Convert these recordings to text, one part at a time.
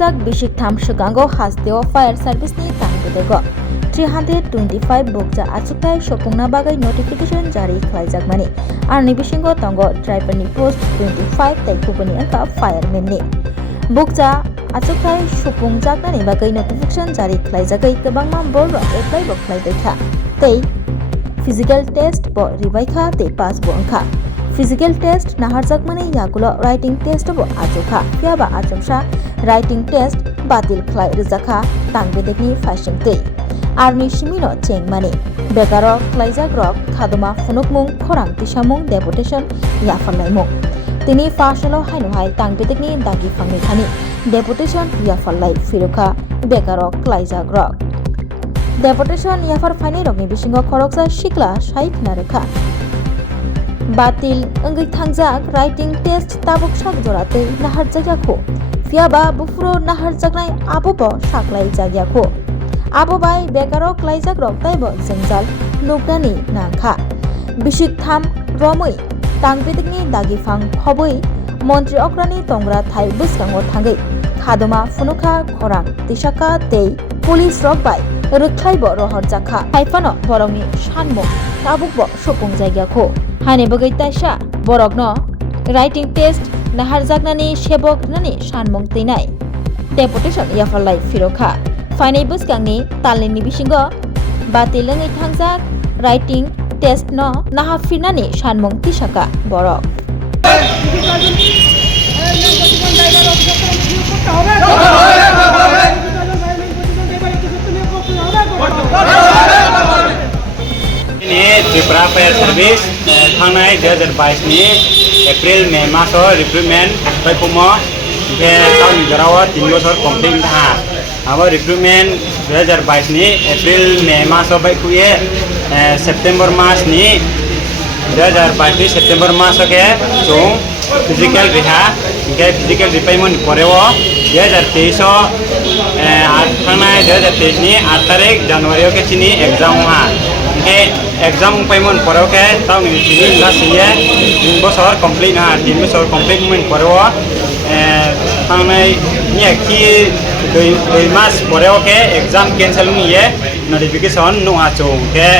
jak bishik tham shugango hasteo fire service ni tangbedego 325 bokja achuktai shopungna bagai notification jari khlaijak mani arni bisingo tongo driver ni post 25 taikubani angka fireman ni bokja achuktai shopungjaknani bagai notification jari khlaijakai kebangma borok apply bo khlaibaikha tei physical test bo ribaikha tei pass bo angkha physical test naharjak mani yagulo writing test bo ajokha fiaba ajomsa writing test batil khlai rijaka tangbedekni fashion tei arni simino chengmani begaro khlaijak rok khadoma phunukmung khorang tisamung deputation yafalaimung tini fashialo hainohai tangbedekni dagi phangni khani deputation yafalai firuka begaro khlaijak rok deputation yafar phani rokni bisingo khoroksa sikla saikna rekha batil anggai thangjak writing test tabuk sak joratei nahar jagyakho fiaba bufuro nahar jagnai abobo saklai jagyakho abobai begaro klaijak rok taibo jengjal nuknani nangkha bisik tham romoi tangbedekni dagi phang khoboi montri okrani tongra thai buskango thangai khadoma funukha khorang tisaka tei police rok bai rukhlaibo rohor jakha haifano borongni sanmo tabukbo sopung jagyakho hani bagai taisa borokno writing test nahar jagnani sebok nani sanmung teinai deputation yafalai firoka fainai buskangni talini bisingo batilangai thangjak writing test no naha firnani sanmung tisaka borok Tripura fire service थांनाय 2022 नि April May मासो recruitment बायफुमो बे town जराव 3 बोसोर complete था अब recruitment 2022 नि April May मासो बायफुए September मास नि 2022 नि सेप्टेम्बर मासो के जों फिजिकल रिहा के फिजिकल रिपेमेंट करेवो 2023 थांनाय 2023 नि 8 तारिख जनवरी के चिनि एग्जाम हा के एग्जाम पेमेंट करो के ताऊ निचिनी लासिए 3 बोसोर कंप्लीट ना 3 बोसोर कंप्लीट में करो ताने ये की 2 मास करो के एग्जाम कैंसिल निये नोटिफिकेशन नो आचो के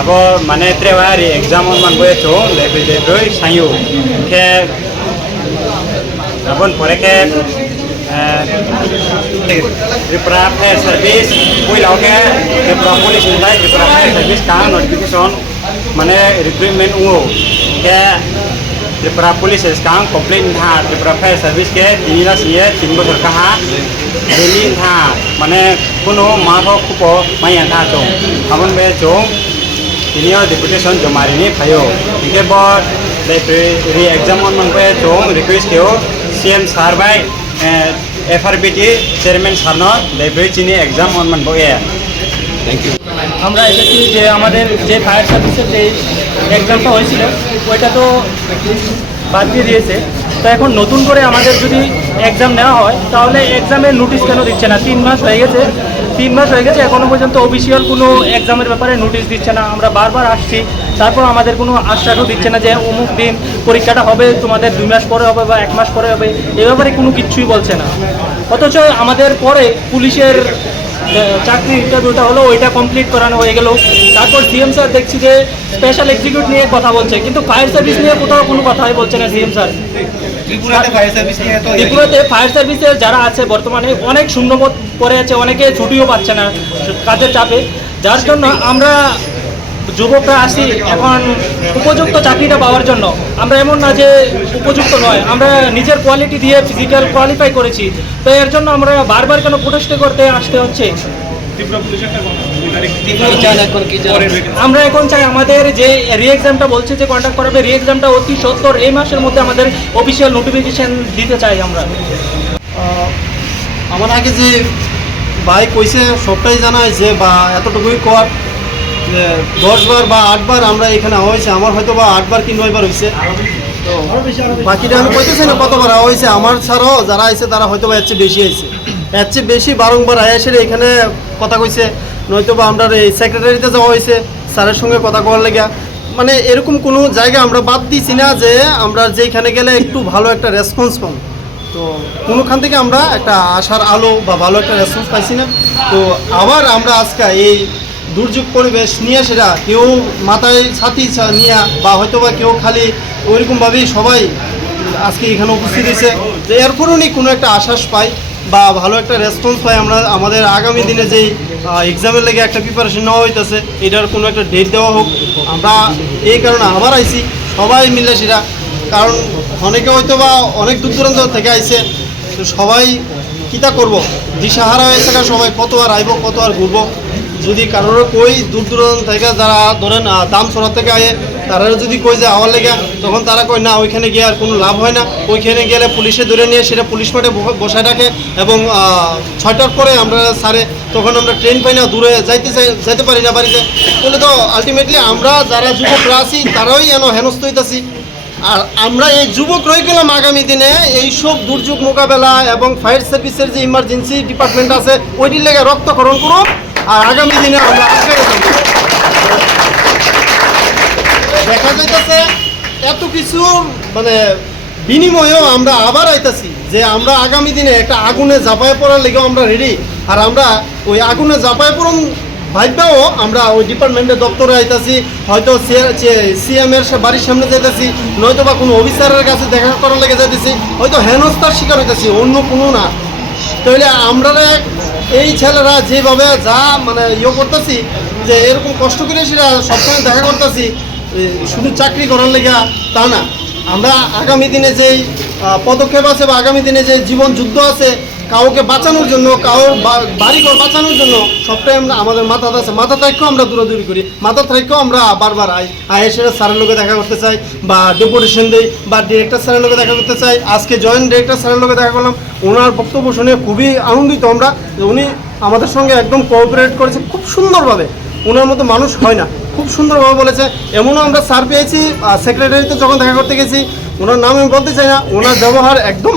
अब माने त्रेवारी एग्जाम मन बे चो लेबे दे सायु के अपन परे के त्रिपुरा फायर सर्विस कोई लाओगे त्रिपुरा पुलिस निदाय त्रिपुरा फायर सर्विस का नोटिफिकेशन माने रिक्रूटमेंट हुओ के त्रिपुरा पुलिस का कंप्लीट था त्रिपुरा फायर सर्विस के 3 लासिए 3 बोसोर कहा डेली था माने कोनो माहो खुपो माया था चो अपन बे चो तिनियो डिपुटेशन जमारिनि फायो इके बाद रि एग्जाम मन पे चो रिक्वेस्ट केओ CM sir by FRBT chairman সারনো লাইব্রেরি এক্সাম অনমান বয়ে থ্যাংক ইউ আমরা এসেছি যে আমাদের যে ফায়ার সার্ভিসের যে এক্সামটা হয়েছিল ওইটা তো বাদ দিয়ে দিয়েছে তো এখন নতুন করে আমাদের যদি এক্সাম নেওয়া হয় তাহলে এক্সামের নোটিশ কেন দিচ্ছে না 3 মাস হয়ে গেছে 3 মাস হয়ে গেছে এখনো পর্যন্ত অফিসিয়াল কোনো এক্সামের ব্যাপারে নোটিশ দিচ্ছে না আমরা বারবার আসছি তারপর আমাদের কোনো আশ্বাসও দিচ্ছে না যে অমুক দিন পরীক্ষাটা হবে তোমাদের 2 মাস পরে হবে বা 1 মাস পরে হবে এই ব্যাপারে কোনো কিছুই বলছে না অথচ আমাদের পরে পুলিশের চাকরি ইন্টারভিউটা হলো ওইটা কমপ্লিট করানো হয়ে গেল তারপর সিএম স্যার দেখছি যে স্পেশাল এক্সিকিউট নিয়ে কথা বলছে কিন্তু ফায়ার সার্ভিস নিয়ে কোথাও কোনো কথাই বলছে না সিএম স্যার ত্রিপুরাতে ফায়ার সার্ভিসের যারা আছে বর্তমানে অনেক শূন্যপদ পড়ে আছে অনেকে ছুটিও পাচ্ছে না কাজের চাপে যার জন্য আমরা যুবকরা আসি এখন উপযুক্ত চাকরিটা পাওয়ার জন্য আমরা এমন না যে উপযুক্ত নয় আমরা নিজের কোয়ালিটি দিয়ে ফিজিক্যাল কোয়ালিফাই করেছি তো এর জন্য আমরা বারবার কেন প্রোটেস্ট করতে আসতে হচ্ছে আমরা এখন চাই আমাদের যে রি এক্সামটা বলছে যে কন্ডাক্ট করাবে রি এক্সামটা অতি সত্তর এই মাসের মধ্যে আমাদের অফিসিয়াল নোটিফিকেশন দিতে চাই আমরা আমার আগে যে ভাই কইছে সবটাই জানাই যে বা এতটুকুই কর 10 বার বা 8 বার আমরা এখানে হয়েছে আমার হয়তো বা 8 বার কি 9 বার হয়েছে তো বাকিটা আমি কইতেছি না কতবার হয়েছে আমার ছাড়াও যারা আইছে তারা হয়তো বা এর চেয়ে বেশি আইছে এর চেয়ে বেশি বারংবার আইসে এখানে কথা কইছে নয়তো বা আমরা এই সেক্রেটারিতে যাওয়া হয়েছে স্যারের সঙ্গে কথা কওয়ার লেগা মানে এরকম কোনো জায়গা আমরা বাদ দিছি না যে আমরা যেখানে গেলে একটু ভালো একটা রেসপন্স পাবো তো কোনোখান থেকে আমরা একটা আশার আলো বা ভালো একটা রেসপন্স পাইছি না। তো আবার আমরা আজকে এই দুর্যোগ পরিবেশ নিয়ে সেটা কেউ মাথায় ছাতি নিয়ে বা হয়তো বা কেউ খালি ওইরকমভাবেই সবাই আজকে এখানে উপস্থিত হয়েছে যে এরপরও কোনো একটা আশ্বাস পাই বা ভালো একটা রেসপন্স পাই আমরা আমাদের আগামী দিনে যেই এক্সামের লেগে একটা প্রিপারেশন নেওয়া হইতেছে এটার কোনো একটা ডেট দেওয়া হোক। আমরা এই কারণে আবার আইছি সবাই মিলে সেটা, কারণ অনেকে হয়তো বা অনেক দূর দূরান্ত থেকে আইছে, তো সবাই কীটা করব দিশাহারা হয়েছে না, সবাই কত আর আইব কত আর ঘুরবো। যদি কারোর কই দূর দূরান্ত থেকে যারা ধরেন দাম সরা থেকে আয়ে তারা যদি কই যে আওয়ার লেগে, তখন তারা কয় না ওইখানে গিয়ে আর কোনো লাভ হয় না, ওইখানে গেলে পুলিশে ধরে নিয়ে সেটা পুলিশ মাঠে বসায় রাখে এবং 6টার পরে আমরা সারে তখন আমরা ট্রেন পাই না, দূরে যাইতে পারি না বাড়িতে। বলে তো আলটিমেটলি আমরা যারা যুবকরা আছি তারাই হেনস্থ হইতেছি। আর আমরা এই যুবক রয়ে গেলাম আগামী দিনে এইসব দুর্যোগ মোকাবেলা এবং ফায়ার সার্ভিসের যে ইমার্জেন্সি ডিপার্টমেন্ট আছে ওইটির লেগে রক্তক্ষরণ করুন। আর আগামী দিনে আমরা দেখা যাইতেছে এত কিছু মানে বিনিময়েও আমরা আবার আইতাছি যে আমরা আগামী দিনে একটা আগুনে ঝাঁপায় পড়ার লেগেও আমরা রেডি। আর আমরা ওই আগুনে ঝাঁপায় পড়ুন ভাইবাও আমরা ওই ডিপার্টমেন্টের দপ্তরে আইতাছি, হয়তো সিএম এর বাড়ির সামনে যাইতেছি, নয়তো বা কোনো অফিসারের কাছে দেখা করার লেগে যাইতেছি, হয়তো হেনস্থার শিকার হইতেছি, অন্য কোনো না। তাহলে আমরা এই ছেলেরা যেভাবে যা মানে করতেছি যে এরকম কষ্ট করে সেটা সবসময় দেখা করতেছি শুধু চাকরি করার লেগে তা না। আমরা আগামী দিনে যেই পদক্ষেপ আছে বা আগামী দিনে যে জীবন যুদ্ধ আছে কাউকে বাঁচানোর জন্য, কারোর বাড়িঘর বাঁচানোর জন্য সবটাই আমরা আমাদের মাথা আছে, মাথা থেকেও আমরা দূরাদূরি করি, মাথা থেকেও আমরা বারবার সেটা স্যারের লোকে দেখা করতে চাই বা ডেপুটেশন দিই বা ডিরেক্টর স্যারের লোকে দেখা করতে চাই। আজকে জয়েন্ট ডিরেক্টর স্যারের লোকে দেখা করলাম, ওনার বক্তব্য শুনে খুবই আনন্দিত আমরা। উনি আমাদের সঙ্গে একদম কোঅপারেট করেছে খুব সুন্দরভাবে, ওনার মতো মানুষ হয় না, খুব সুন্দরভাবে বলেছে। এমনও আমরা স্যার পেয়েছি সেক্রেটারিতে যখন দেখা করতে গেছি, ওনার নাম আমি বলতে চাই না, ওনার ব্যবহার একদম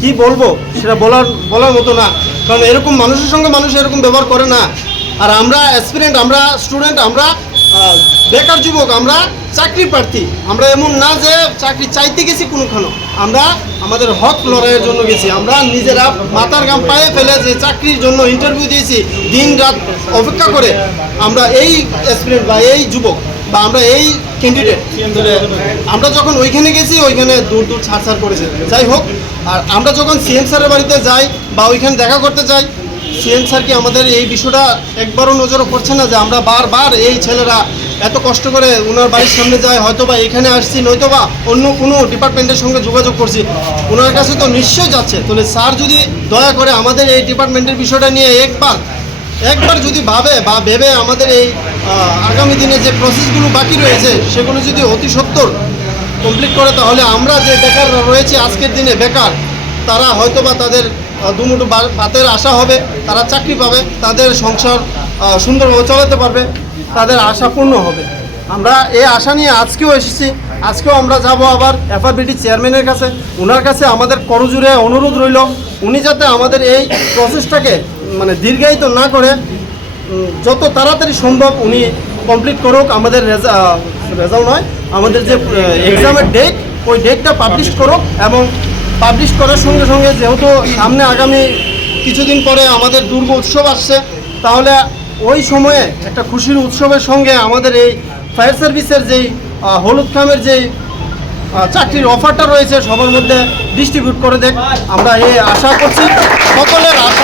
কি বলবো সেটা বলার মতো না, কারণ এরকম মানুষের সঙ্গে মানুষ এরকম ব্যবহার করে না। আর আমরা অ্যাসপিরেন্ট, আমরা স্টুডেন্ট, আমরা বেকার যুবক, আমরা চাকরি প্রার্থী, আমরা এমন না যে চাকরি চাইতে গেছি কোনোখানে, আমরা আমাদের হক লড়াইয়ের জন্য গেছি। আমরা নিজেরা মাথার ঘাম পায়ে ফেলে যে চাকরির জন্য ইন্টারভিউ দিয়েছি, দিন রাত অপেক্ষা করে আমরা এই অ্যাসপিরেন্ট বা এই যুবক বা আমরা এই ক্যান্ডিডেট, আমরা যখন ওইখানে গেছি ওইখানে দূর দূর ছাড় করেছে। যাই হোক, আর আমরা যখন সিএম স্যারের বাড়িতে যাই বা ওইখানে দেখা করতে যাই, সিএম স্যার কি আমাদের এই বিষয়টা একবারও নজরও পড়ছে না যে আমরা বারবার এই ছেলেরা এত কষ্ট করে ওনার বাড়ির সামনে যায়, হয়তো বা এখানে আসছি নয়তো বা অন্য কোনো ডিপার্টমেন্টের সঙ্গে যোগাযোগ করছি, ওনার কাছে তো নিশ্চয়ই যাচ্ছে। তাহলে স্যার যদি দয়া করে আমাদের এই ডিপার্টমেন্টের বিষয়টা নিয়ে একবার যদি ভেবে আমাদের এই আগামী দিনে যে প্রসেসগুলো বাকি রয়েছে সেগুলো যদি অতি সত্বর কমপ্লিট করে, তাহলে আমরা যে বেকার রয়েছে আজকের দিনে বেকার, তারা হয়তো বা তাদের দুমুঠো ভাতের আশা হবে, তারা চাকরি পাবে, তাদের সংসার সুন্দরভাবে চালাতে পারবে, তাদের আশা পূর্ণ হবে। আমরা এই আশা নিয়ে আজকেও এসেছি। আজকেও আমরা যাব আবার এফআরবিটি চেয়ারম্যানের কাছে, ওনার কাছে আমাদের করজোড়ে অনুরোধ রইল উনি যাতে আমাদের এই প্রসেসটাকে মানে দীর্ঘায়িত না করে যত তাড়াতাড়ি সম্ভব উনি কমপ্লিট করুক। আমাদের রেজাল্ট নয়, আমাদের যে এক্সামের ডেট, ওই ডেটটা পাবলিশ করুক এবং পাবলিশ করার সঙ্গে সঙ্গে যেহেতু সামনে আগামী কিছুদিন পরে আমাদের দুর্গ উৎসব আসছে, তাহলে ওই সময়ে একটা খুশির উৎসবের সঙ্গে আমাদের এই ফায়ার সার্ভিসের যেই হলুদ খামের যেই চাকরির অফারটা রয়েছে সবার মধ্যে ডিস্ট্রিবিউট করে দেখ, আমরা এই আশা করছি। সকলের আশা